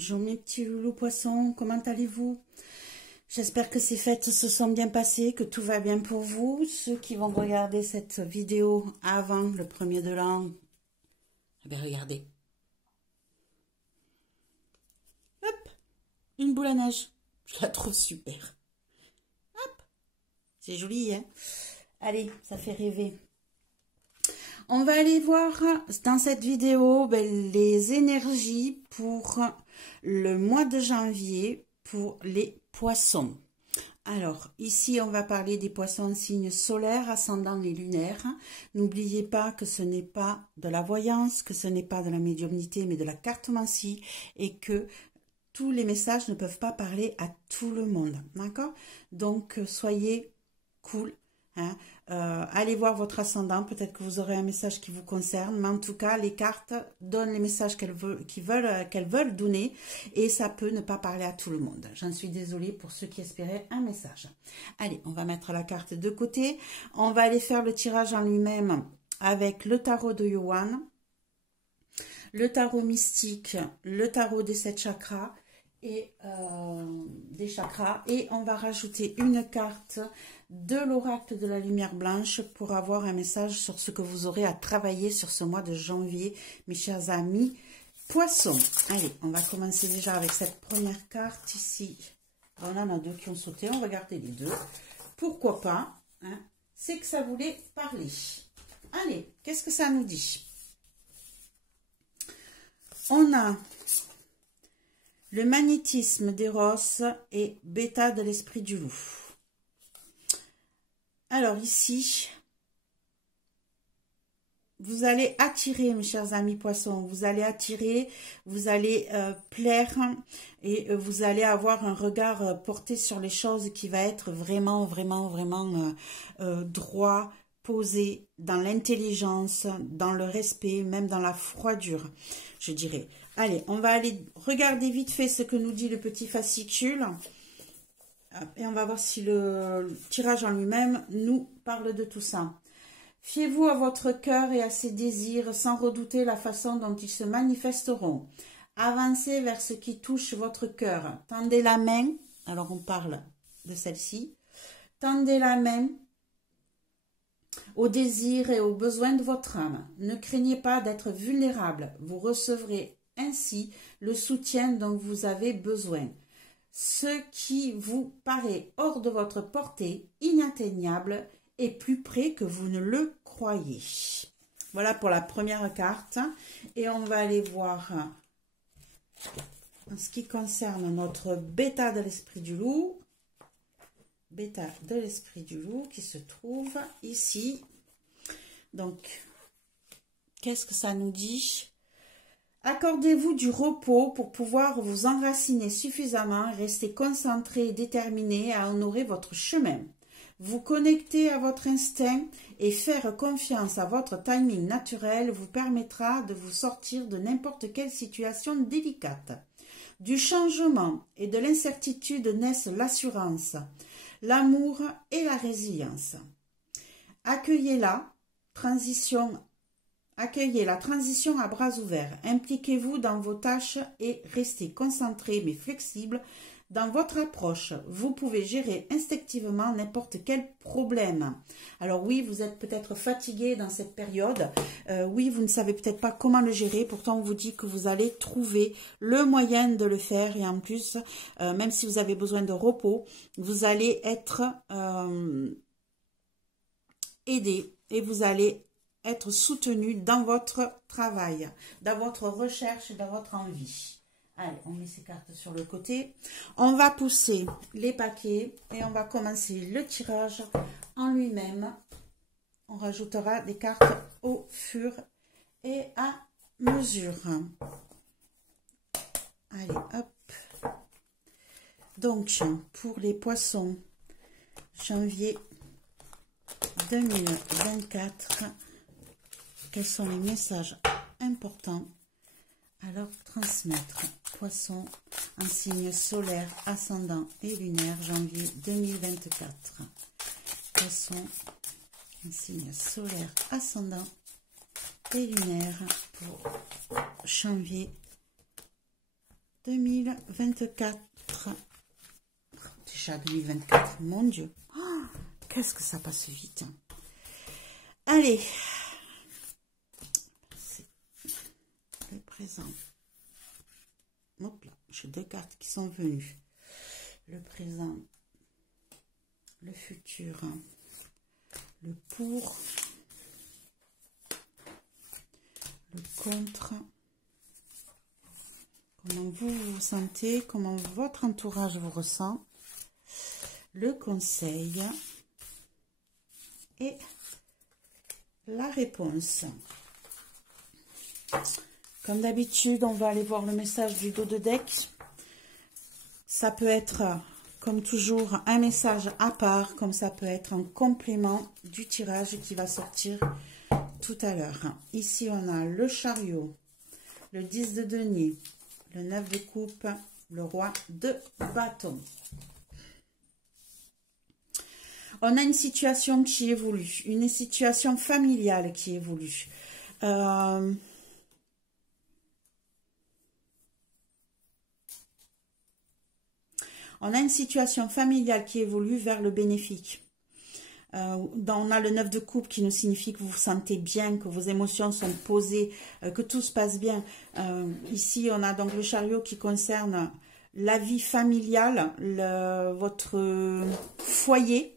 Bonjour mes petits loulous poissons, comment allez-vous? J'espère que ces fêtes se sont bien passées, que tout va bien pour vous. Ceux qui vont regarder cette vidéo avant le 1er de l'an, eh bien regardez. Hop, une boule à neige, je la trouve super. Hop, c'est joli, hein? Allez, ça fait rêver. On va aller voir dans cette vidéo les énergies pour le mois de janvier pour les poissons. Alors, ici, on va parler des poissons signes solaires, ascendants et lunaires. N'oubliez pas que ce n'est pas de la voyance, que ce n'est pas de la médiumnité, mais de la cartomancie et que tous les messages ne peuvent pas parler à tout le monde. D'accord? Donc, soyez cool. Hein? Allez voir votre ascendant, peut-être que vous aurez un message qui vous concerne, mais en tout cas, les cartes donnent les messages qu'elles veulent donner et ça peut ne pas parler à tout le monde. J'en suis désolée pour ceux qui espéraient un message. Allez, on va mettre la carte de côté. On va aller faire le tirage en lui-même avec le tarot de Yuan, le tarot mystique, le tarot des 7 chakras et des chakras, et on va rajouter une carte de l'oracle de la lumière blanche pour avoir un message sur ce que vous aurez à travailler sur ce mois de janvier, mes chers amis poissons. Allez, on va commencer déjà avec cette première carte ici. On en a deux qui ont sauté, on va garder les deux. Pourquoi pas, hein? C'est que ça voulait parler. Allez, qu'est-ce que ça nous dit? On a le magnétisme d'Eros et Bêta de l'esprit du loup. Alors ici, vous allez attirer, mes chers amis poissons, vous allez attirer, vous allez plaire et vous allez avoir un regard porté sur les choses qui va être vraiment droit, posé, dans l'intelligence, dans le respect, même dans la froidure, je dirais. Allez, on va aller regarder vite fait ce que nous dit le petit fascicule. Et on va voir si le tirage en lui-même nous parle de tout ça. Fiez-vous à votre cœur et à ses désirs sans redouter la façon dont ils se manifesteront. Avancez vers ce qui touche votre cœur. Tendez la main. Alors on parle de celle-ci. Tendez la main aux désirs et aux besoins de votre âme. Ne craignez pas d'être vulnérable. Vous recevrez ainsi le soutien dont vous avez besoin. Ce qui vous paraît hors de votre portée, inatteignable, est plus près que vous ne le croyez. Voilà pour la première carte. Et on va aller voir en ce qui concerne notre bêta de l'esprit du loup. Bêta de l'esprit du loup qui se trouve ici. Donc, qu'est-ce que ça nous dit? Accordez-vous du repos pour pouvoir vous enraciner suffisamment, rester concentré et déterminé à honorer votre chemin. Vous connecter à votre instinct et faire confiance à votre timing naturel vous permettra de vous sortir de n'importe quelle situation délicate. Du changement et de l'incertitude naissent l'assurance, l'amour et la résilience. Accueillez la transition à bras ouverts. Impliquez-vous dans vos tâches et restez concentré mais flexible dans votre approche. Vous pouvez gérer instinctivement n'importe quel problème. Alors oui, vous êtes peut-être fatigué dans cette période. Oui, vous ne savez peut-être pas comment le gérer. Pourtant, on vous dit que vous allez trouver le moyen de le faire. Et en plus, même si vous avez besoin de repos, vous allez être aidé et vous allez être soutenu dans votre travail, dans votre recherche, dans votre envie. Allez, on met ces cartes sur le côté. On va pousser les paquets et on va commencer le tirage en lui-même. On rajoutera des cartes au fur et à mesure. Allez, hop. Donc, pour les poissons, janvier 2024, quels sont les messages importants à leur transmettre? Poisson en signe solaire, ascendant et lunaire, janvier 2024. Poisson en signe solaire, ascendant et lunaire pour janvier 2024. Déjà 2024, mon Dieu. Oh, qu'est-ce que ça passe vite. Allez. C'est le présent. Hop là, j'ai deux cartes qui sont venues. Le présent, le futur, le pour, le contre. Comment vous vous sentez, comment votre entourage vous ressent, le conseil et la réponse. Comme d'habitude, on va aller voir le message du dos de deck. Ça peut être, comme toujours, un message à part, comme ça peut être un complément du tirage qui va sortir tout à l'heure. Ici, on a le chariot, le 10 de denier, le 9 de coupe, le roi de bâton. On a une situation qui évolue, une situation familiale qui évolue. On a une situation familiale qui évolue vers le bénéfique. On a le 9 de coupe qui nous signifie que vous vous sentez bien, que vos émotions sont posées, que tout se passe bien. Ici, on a donc le chariot qui concerne la vie familiale, votre foyer,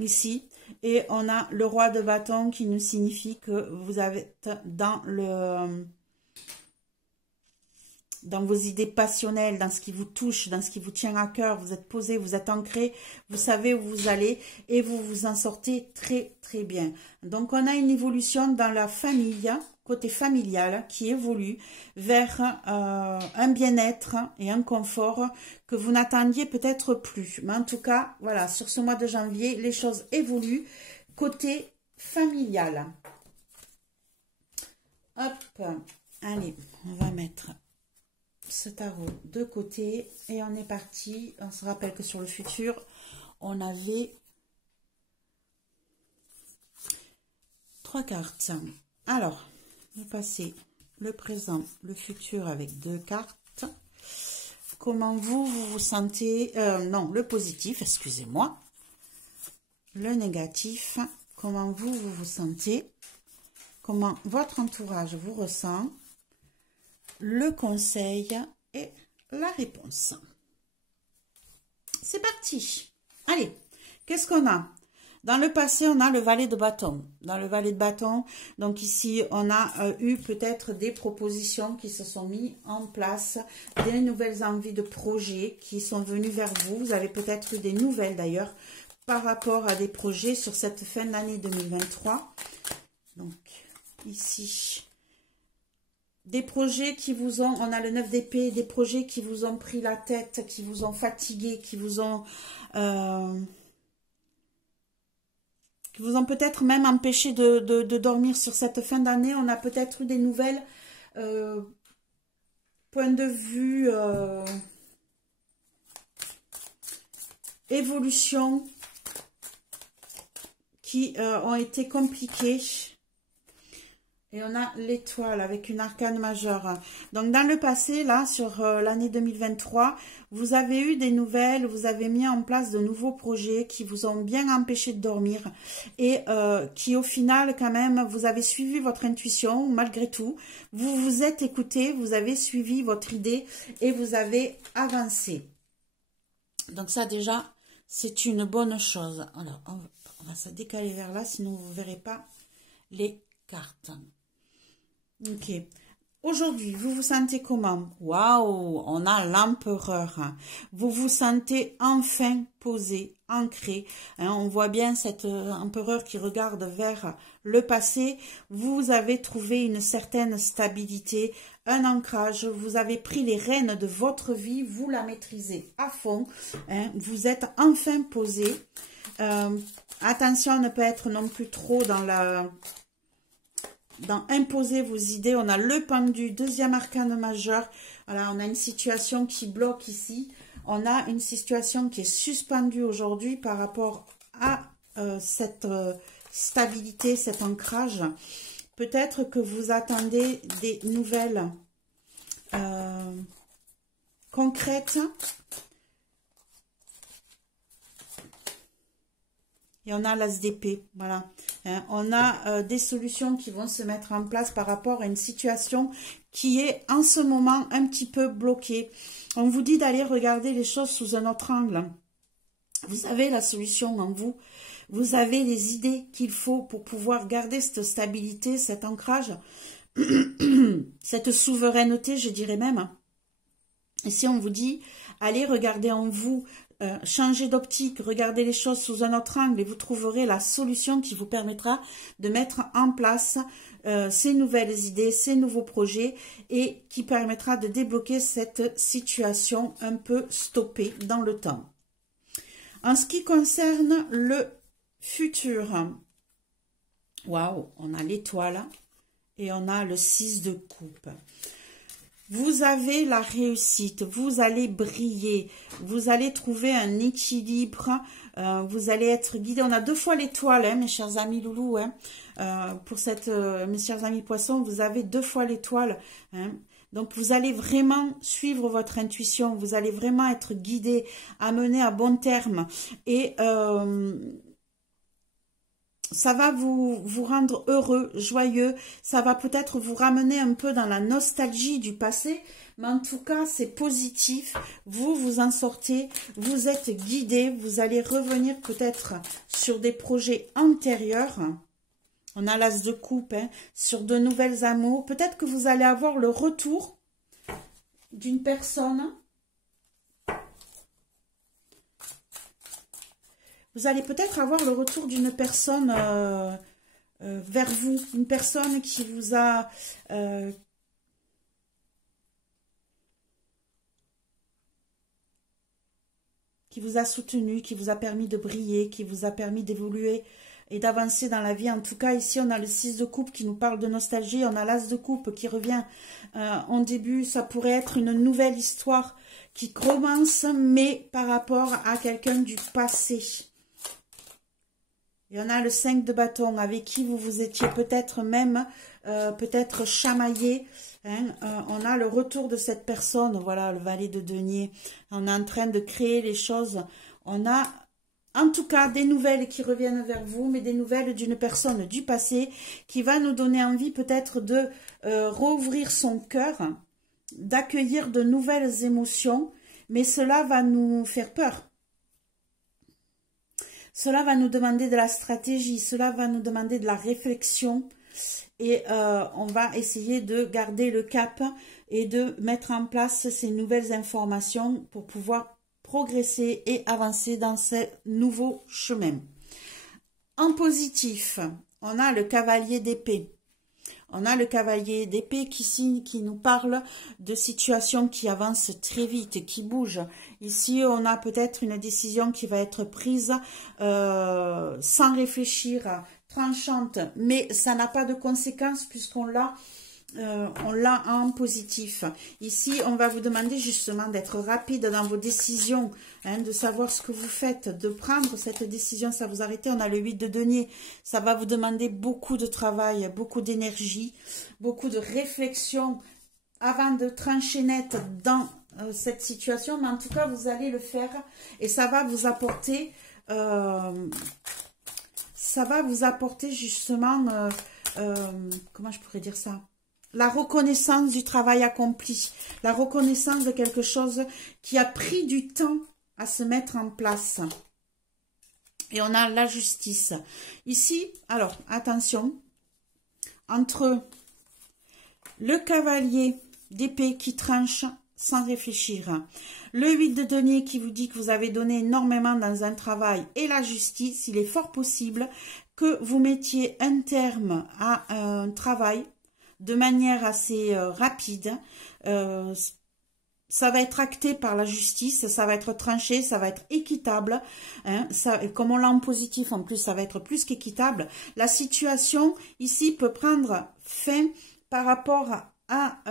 ici. Et on a le roi de bâton qui nous signifie que vous êtes dans vos idées passionnelles, dans ce qui vous touche, dans ce qui vous tient à cœur, vous êtes posé, vous êtes ancré, vous savez où vous allez et vous vous en sortez très très bien. Donc on a une évolution dans la famille, côté familial, qui évolue vers un bien-être et un confort que vous n'attendiez peut-être plus. Mais en tout cas, voilà, sur ce mois de janvier, les choses évoluent côté familial. Hop, allez, on va mettre ce tarot de côté et on est parti. On se rappelle que sur le futur on avait 3 cartes. Alors on va passer le présent, le futur avec 2 cartes. Comment vous vous sentez, non, le positif, excusez-moi, le négatif, comment vous vous sentez, comment votre entourage vous ressent, le conseil et la réponse. C'est parti. Allez, qu'est-ce qu'on a? Dans le passé, on a le valet de bâton. Dans le valet de bâton, donc ici, on a eu peut-être des propositions qui se sont mises en place, des nouvelles envies de projets qui sont venues vers vous. Vous avez peut-être eu des nouvelles d'ailleurs par rapport à des projets sur cette fin d'année 2023. Donc, ici, des projets qui vous ont, on a le 9 d'épée, des projets qui vous ont pris la tête, qui vous ont fatigué, qui vous ont peut-être même empêché de dormir sur cette fin d'année. On a peut-être eu des nouvelles points de vue, évolution qui ont été compliquées. Et on a l'étoile avec une arcane majeure. Donc, dans le passé, là, sur l'année 2023, vous avez eu des nouvelles, vous avez mis en place de nouveaux projets qui vous ont bien empêché de dormir et qui, au final, quand même, vous avez suivi votre intuition, malgré tout. Vous vous êtes écouté, vous avez suivi votre idée et vous avez avancé. Donc, ça, déjà, c'est une bonne chose. Alors, on va se décaler vers là, sinon vous ne verrez pas les cartes. Ok. Aujourd'hui, vous vous sentez comment? Waouh, on a l'empereur. Vous vous sentez enfin posé, ancré. Hein, on voit bien cet empereur qui regarde vers le passé. Vous avez trouvé une certaine stabilité, un ancrage. Vous avez pris les rênes de votre vie. Vous la maîtrisez à fond. Hein, vous êtes enfin posé. Attention à ne pas être non plus trop dans imposer vos idées. On a le pendu, deuxième arcane majeur. Voilà, on a une situation qui bloque ici. On a une situation qui est suspendue aujourd'hui par rapport à cette stabilité, cet ancrage. Peut-être que vous attendez des nouvelles concrètes. Et on a l'as d'épée, voilà. On a des solutions qui vont se mettre en place par rapport à une situation qui est en ce moment un petit peu bloquée. On vous dit d'aller regarder les choses sous un autre angle. Vous avez la solution en vous. Vous avez les idées qu'il faut pour pouvoir garder cette stabilité, cet ancrage, cette souveraineté, je dirais même. Et si on vous dit, allez regarder en vous, changez d'optique, regardez les choses sous un autre angle et vous trouverez la solution qui vous permettra de mettre en place ces nouvelles idées, ces nouveaux projets et qui permettra de débloquer cette situation un peu stoppée dans le temps. En ce qui concerne le futur, waouh, on a l'étoile et on a le 6 de coupe. Vous avez la réussite, vous allez briller, vous allez trouver un équilibre, vous allez être guidé. On a 2 fois l'étoile, hein, mes chers amis loulous. Hein. Pour cette, mes chers amis poissons, vous avez 2 fois l'étoile. Hein. Donc, vous allez vraiment suivre votre intuition, vous allez vraiment être guidé, amené à bon terme. Et ça va vous rendre heureux, joyeux, ça va peut-être vous ramener un peu dans la nostalgie du passé, mais en tout cas, c'est positif, vous en sortez, vous êtes guidé, vous allez revenir peut-être sur des projets antérieurs. On a l'as de coupe, hein, sur de nouvelles amours. Peut-être que vous allez avoir le retour d'une personne. Vous allez peut-être avoir le retour d'une personne vers vous. Une personne qui vous a... qui vous a soutenu, qui vous a permis de briller, qui vous a permis d'évoluer et d'avancer dans la vie. En tout cas, ici, on a le 6 de coupe qui nous parle de nostalgie. On a l'as de coupe qui revient en début. Ça pourrait être une nouvelle histoire qui commence, mais par rapport à quelqu'un du passé. Et on a le 5 de bâton avec qui vous vous étiez peut-être même, peut-être chamaillé. Hein. On a le retour de cette personne, voilà, le valet de denier. On est en train de créer les choses. On a, en tout cas, des nouvelles qui reviennent vers vous, mais des nouvelles d'une personne du passé qui va nous donner envie peut-être de rouvrir son cœur, d'accueillir de nouvelles émotions, mais cela va nous faire peur. Cela va nous demander de la stratégie, cela va nous demander de la réflexion et on va essayer de garder le cap et de mettre en place ces nouvelles informations pour pouvoir progresser et avancer dans ces nouveaux chemins. En positif, on a le cavalier d'épée. On a le cavalier d'épée qui nous parle de situations qui avancent très vite, qui bougent. Ici, on a peut-être une décision qui va être prise sans réfléchir, tranchante, mais ça n'a pas de conséquences puisqu'on l'a en positif. Ici, on va vous demander justement d'être rapide dans vos décisions, hein, de savoir ce que vous faites, de prendre cette décision, ça vous arrêter. On a le 8 de denier, ça va vous demander beaucoup de travail, beaucoup d'énergie, beaucoup de réflexion avant de trancher net dans cette situation, mais en tout cas, vous allez le faire et ça va vous apporter, justement, comment je pourrais dire ça? La reconnaissance du travail accompli, la reconnaissance de quelque chose qui a pris du temps à se mettre en place. Et on a la justice. Ici, alors, attention, entre le cavalier d'épée qui tranche sans réfléchir, le 8 de denier qui vous dit que vous avez donné énormément dans un travail et la justice, il est fort possible que vous mettiez un terme à un travail de manière assez rapide. Ça va être acté par la justice, ça va être tranché, ça va être équitable. Hein, ça, comme on l'a en positif, en plus, ça va être plus qu'équitable. La situation, ici, peut prendre fin par rapport à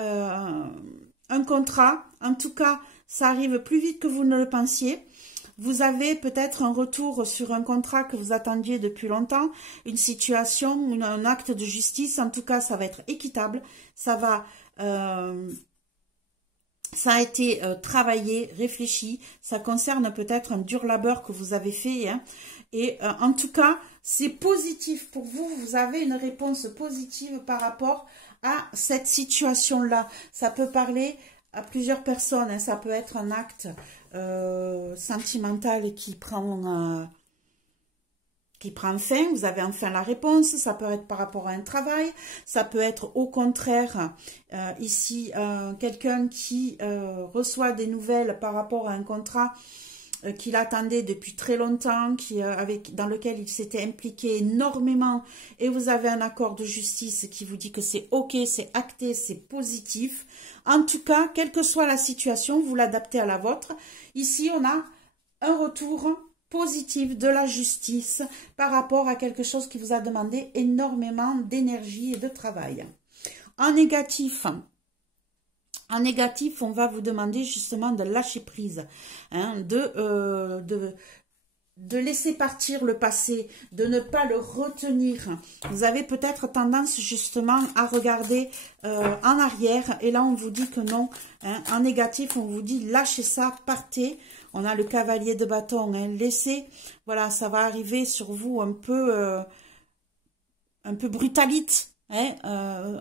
un contrat. En tout cas, ça arrive plus vite que vous ne le pensiez. Vous avez peut-être un retour sur un contrat que vous attendiez depuis longtemps, une situation, un acte de justice. En tout cas, ça va être équitable. Ça va ça a été travaillé, réfléchi. Ça concerne peut-être un dur labeur que vous avez fait. Hein. Et en tout cas, c'est positif pour vous. Vous avez une réponse positive par rapport à cette situation-là. Ça peut parler à plusieurs personnes. Hein. Ça peut être un acte sentimental qui prend fin, vous avez enfin la réponse, ça peut être par rapport à un travail, ça peut être au contraire, ici, quelqu'un qui reçoit des nouvelles par rapport à un contrat qu'il attendait depuis très longtemps, dans lequel il s'était impliqué énormément, et vous avez un accord de justice qui vous dit que c'est ok, c'est acté, c'est positif. En tout cas, quelle que soit la situation, vous l'adaptez à la vôtre. Ici, on a un retour positif de la justice par rapport à quelque chose qui vous a demandé énormément d'énergie et de travail. En négatif, on va vous demander justement de lâcher prise, hein, de laisser partir le passé, de ne pas le retenir. Vous avez peut-être tendance justement à regarder en arrière, et là on vous dit que non. Hein. En négatif, on vous dit lâchez ça, partez. On a le cavalier de bâton, hein. Laissez, voilà, ça va arriver sur vous un peu brutalite. Hein,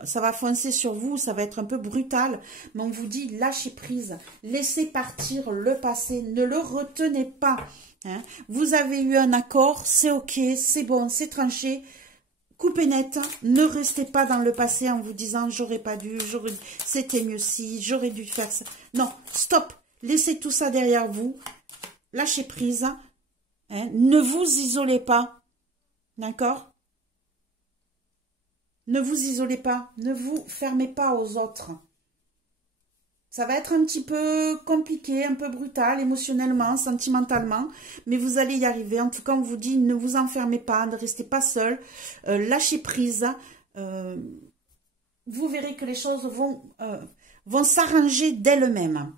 ça va foncer sur vous, ça va être un peu brutal, mais on vous dit lâchez prise, laissez partir le passé, ne le retenez pas. Hein. Vous avez eu un accord, c'est ok, c'est bon, c'est tranché, coupez net, ne restez pas dans le passé en vous disant j'aurais pas dû, c'était mieux si, j'aurais dû faire ça. Non, stop, laissez tout ça derrière vous, lâchez prise, hein. Ne vous isolez pas, d'accord? Ne vous isolez pas, ne vous fermez pas aux autres. Ça va être un petit peu compliqué, un peu brutal, émotionnellement, sentimentalement, mais vous allez y arriver. En tout cas, on vous dit, ne vous enfermez pas, ne restez pas seul, lâchez prise. Vous verrez que les choses vont s'arranger d'elles-mêmes.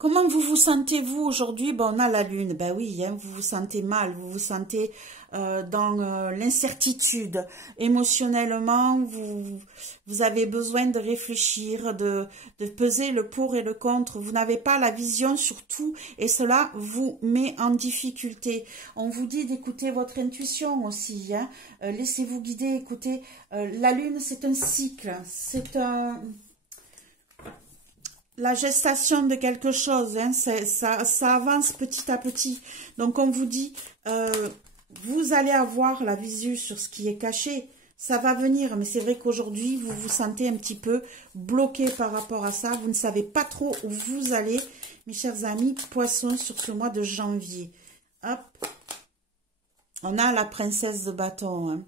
Comment vous sentez-vous aujourd'hui? Bon, on a la lune, ben oui, hein, vous vous sentez mal, vous vous sentez dans l'incertitude. Émotionnellement, vous avez besoin de réfléchir, de peser le pour et le contre. Vous n'avez pas la vision sur tout et cela vous met en difficulté. On vous dit d'écouter votre intuition aussi. Hein. Laissez-vous guider, écoutez. La lune, c'est un cycle, c'est la gestation de quelque chose, hein, ça avance petit à petit. Donc, on vous dit, vous allez avoir la visu sur ce qui est caché. Ça va venir, mais c'est vrai qu'aujourd'hui, vous vous sentez un petit peu bloqué par rapport à ça. Vous ne savez pas trop où vous allez, mes chers amis poissons, sur ce mois de janvier. Hop. On a la princesse de bâton, hein.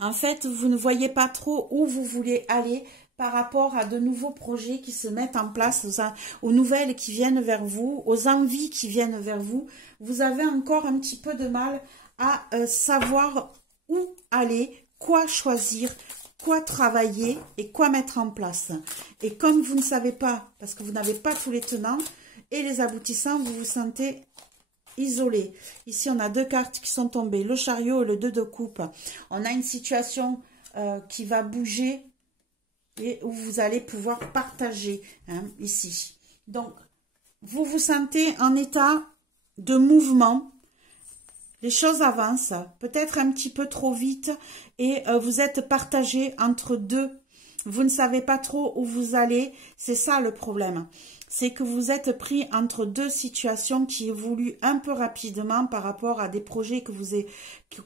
En fait, vous ne voyez pas trop où vous voulez aller par rapport à de nouveaux projets qui se mettent en place, aux nouvelles qui viennent vers vous, aux envies qui viennent vers vous. Vous avez encore un petit peu de mal à savoir où aller, quoi choisir, quoi travailler et quoi mettre en place. Et comme vous ne savez pas, parce que vous n'avez pas tous les tenants et les aboutissants, vous vous sentez isolé. Ici, on a deux cartes qui sont tombées, le chariot et le 2 de coupe. On a une situation qui va bouger et où vous allez pouvoir partager, hein, ici. Donc, vous vous sentez en état de mouvement. Les choses avancent, peut-être un petit peu trop vite et vous êtes partagé entre deux. Vous ne savez pas trop où vous allez. C'est ça le problème. C'est que vous êtes pris entre deux situations qui évoluent un peu rapidement par rapport à des projets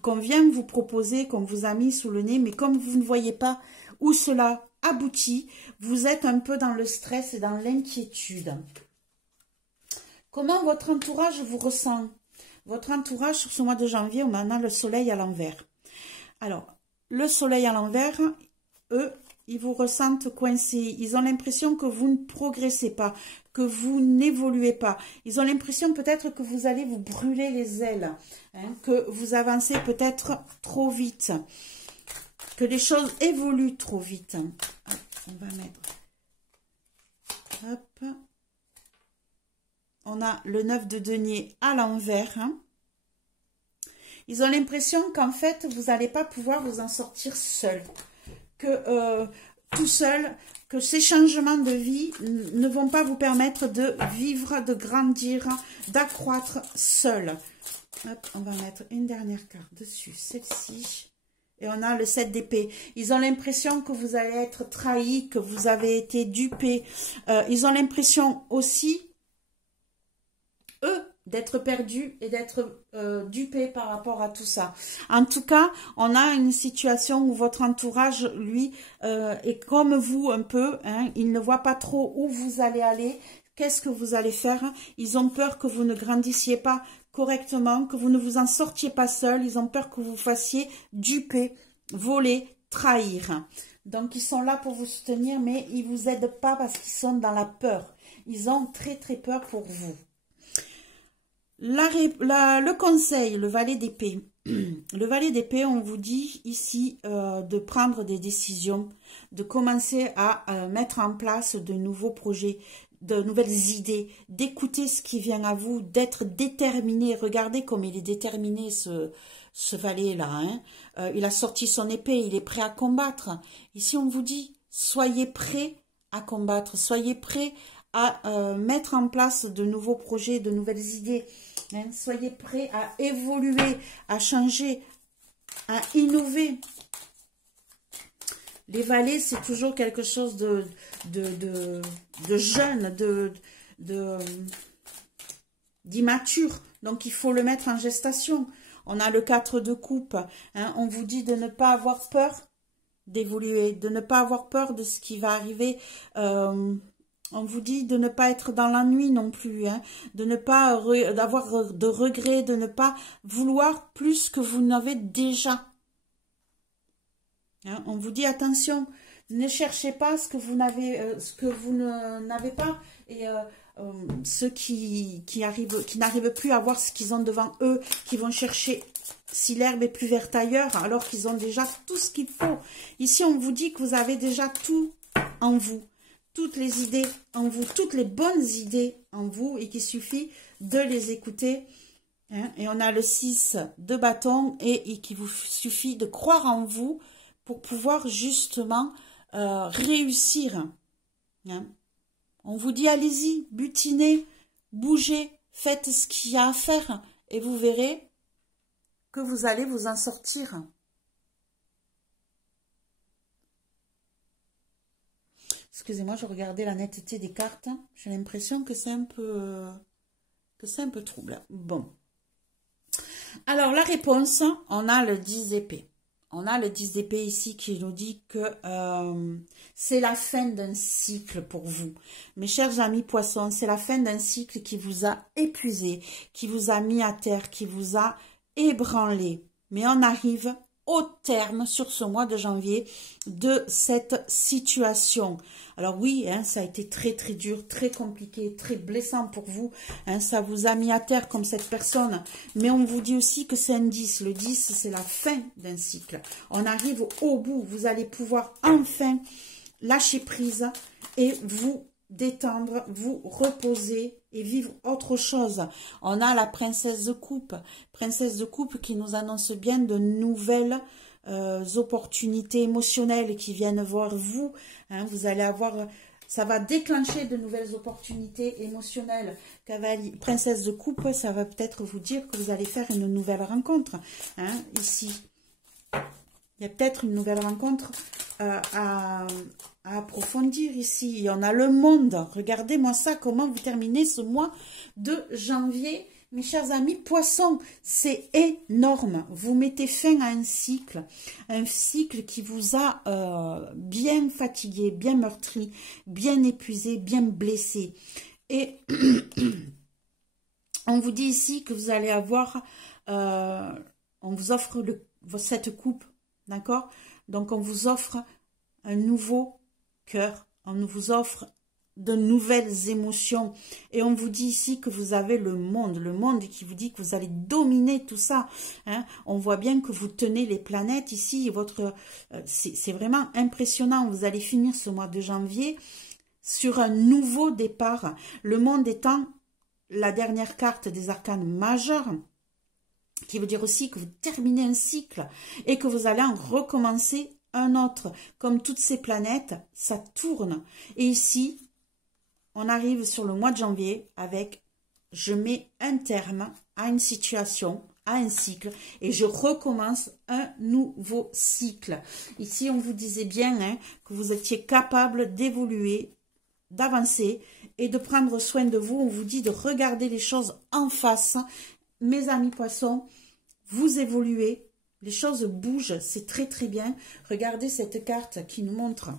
qu'on vient de vous proposer, qu'on vous a mis sous le nez, mais comme vous ne voyez pas où cela aboutit, vous êtes un peu dans le stress et dans l'inquiétude. Comment votre entourage vous ressent? Votre entourage, sur ce mois de janvier, on en a le soleil à l'envers. Alors, le soleil à l'envers, eux, ils vous ressentent coincés. Ils ont l'impression que vous ne progressez pas, que vous n'évoluez pas. Ils ont l'impression peut-être que vous allez vous brûler les ailes, hein, que vous avancez peut-être trop vite, que les choses évoluent trop vite. Hop, on va mettre... Hop. On a le 9 de denier à l'envers. Hein. Ils ont l'impression qu'en fait, vous n'allez pas pouvoir vous en sortir seul. que tout seul, que ces changements de vie ne vont pas vous permettre de vivre, de grandir, d'accroître seul. Hop, on va mettre une dernière carte dessus, celle-ci. Et on a le 7 d'épée. Ils ont l'impression que vous allez être trahi, que vous avez été dupé. Ils ont l'impression aussi, eux, d'être perdus et d'être dupés par rapport à tout ça. En tout cas, on a une situation où votre entourage, lui, est comme vous un peu. Hein, il ne voit pas trop où vous allez aller. Qu'est-ce que vous allez faire? Ils ont peur que vous ne grandissiez pas correctement, que vous ne vous en sortiez pas seul. Ils ont peur que vous fassiez duper, voler, trahir. Donc, ils sont là pour vous soutenir, mais ils ne vous aident pas parce qu'ils sont dans la peur. Ils ont très, très peur pour vous. Le conseil, le valet d'épée. Le valet d'épée, on vous dit ici de prendre des décisions, de commencer à mettre en place de nouveaux projets, de nouvelles idées, d'écouter ce qui vient à vous, d'être déterminé. Regardez comme il est déterminé ce valet-là. Hein. Il a sorti son épée, il est prêt à combattre. Ici, on vous dit, soyez prêts à combattre, soyez prêts à mettre en place de nouveaux projets, de nouvelles idées. Hein. Soyez prêts à évoluer, à changer, à innover. Les valets, c'est toujours quelque chose de jeune, d'immature. Donc, il faut le mettre en gestation. On a le 4 de coupe. Hein. On vous dit de ne pas avoir peur d'évoluer, de ne pas avoir peur de ce qui va arriver. On vous dit de ne pas être dans l'ennui non plus, hein, de ne pas avoir de regrets, de ne pas vouloir plus que vous n'avez déjà. Hein, on vous dit attention, ne cherchez pas ce que vous n'avez pas et ceux qui n'arrivent plus à voir ce qu'ils ont devant eux, qui vont chercher si l'herbe est plus verte ailleurs, alors qu'ils ont déjà tout ce qu'il faut. Ici, on vous dit que vous avez déjà tout en vous. Toutes les idées en vous, toutes les bonnes idées en vous et qu'il suffit de les écouter. Hein. Et on a le 6 de bâton et qu'il vous suffit de croire en vous pour pouvoir justement réussir. Hein. On vous dit allez-y, butinez, bougez, faites ce qu'il y a à faire et vous verrez que vous allez vous en sortir. Excusez-moi, je regardais la netteté des cartes. J'ai l'impression que c'est un peu trouble. Bon. Alors, la réponse, on a le 10 d'épée. On a le 10 d'épée ici qui nous dit que c'est la fin d'un cycle pour vous. Mes chers amis poissons, c'est la fin d'un cycle qui vous a épuisé, qui vous a mis à terre, qui vous a ébranlé. Mais on arrive au terme sur ce mois de janvier de cette situation. Alors oui, hein, ça a été très très dur, très compliqué, très blessant pour vous. Hein, ça vous a mis à terre comme cette personne. Mais on vous dit aussi que c'est un 10. Le 10, c'est la fin d'un cycle. On arrive au bout. Vous allez pouvoir enfin lâcher prise et vous détendre, vous reposer et vivre autre chose. On a la princesse de coupe qui nous annonce bien de nouvelles opportunités émotionnelles qui viennent voir vous. Hein, vous allez avoir, ça va déclencher de nouvelles opportunités émotionnelles. Cavalier, princesse de coupe, ça va peut-être vous dire que vous allez faire une nouvelle rencontre. Hein, ici, il y a peut-être une nouvelle rencontre à approfondir ici. Et on a le monde. Regardez-moi ça, comment vous terminez ce mois de janvier. Mes chers amis poissons, c'est énorme. Vous mettez fin à un cycle qui vous a bien fatigué, bien meurtri, bien épuisé, bien blessé. Et on vous dit ici que vous allez avoir, on vous offre cette coupe, d'accord? Donc on vous offre un nouveau cœur, on vous offre de nouvelles émotions et on vous dit ici que vous avez le monde qui vous dit que vous allez dominer tout ça. Hein. On voit bien que vous tenez les planètes ici, c'est vraiment impressionnant. Vous allez finir ce mois de janvier sur un nouveau départ, le monde étant la dernière carte des arcanes majeurs, qui veut dire aussi que vous terminez un cycle et que vous allez en recommencer un autre, comme toutes ces planètes, ça tourne. Et ici, on arrive sur le mois de janvier avec « je mets un terme à une situation », à un cycle et je recommence un nouveau cycle. Ici, on vous disait bien hein, que vous étiez capable d'évoluer, d'avancer et de prendre soin de vous. On vous dit de regarder les choses en face. Mes amis poissons, vous évoluez, les choses bougent, c'est très très bien. Regardez cette carte qui nous montre,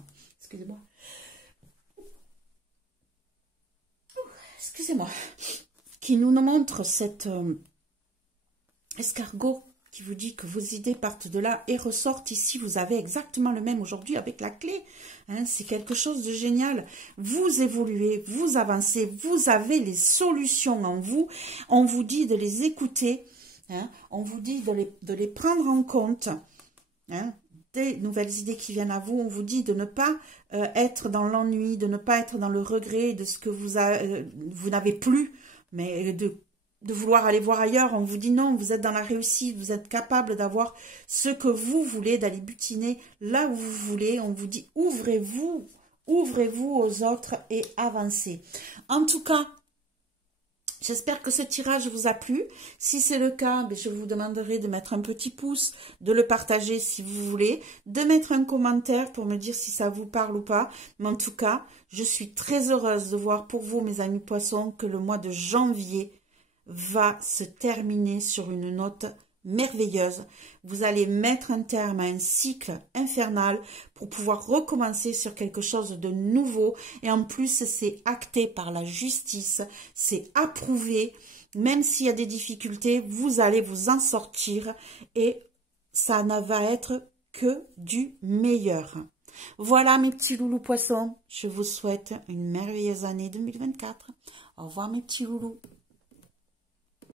excusez-moi, qui nous montre cette escargot qui vous dit que vos idées partent de là et ressortent ici. Vous avez exactement le même aujourd'hui avec la clé. Hein, c'est quelque chose de génial. Vous évoluez, vous avancez, vous avez les solutions en vous. On vous dit de les écouter. Hein, on vous dit de les prendre en compte. Hein, des nouvelles idées qui viennent à vous. On vous dit de ne pas être dans l'ennui, de ne pas être dans le regret de ce que vous n'avez plus, mais de vouloir aller voir ailleurs. On vous dit non, vous êtes dans la réussite, vous êtes capable d'avoir ce que vous voulez, d'aller butiner là où vous voulez. On vous dit ouvrez-vous aux autres et avancez. En tout cas, j'espère que ce tirage vous a plu. Si c'est le cas, je vous demanderai de mettre un petit pouce, de le partager si vous voulez, de mettre un commentaire pour me dire si ça vous parle ou pas. Mais en tout cas, je suis très heureuse de voir pour vous, mes amis poissons, que le mois de janvier va se terminer sur une note merveilleuse. Vous allez mettre un terme à un cycle infernal pour pouvoir recommencer sur quelque chose de nouveau. Et en plus, c'est acté par la justice, c'est approuvé. Même s'il y a des difficultés, vous allez vous en sortir et ça ne va être que du meilleur. Voilà mes petits loulous poissons, je vous souhaite une merveilleuse année 2024. Au revoir mes petits loulous.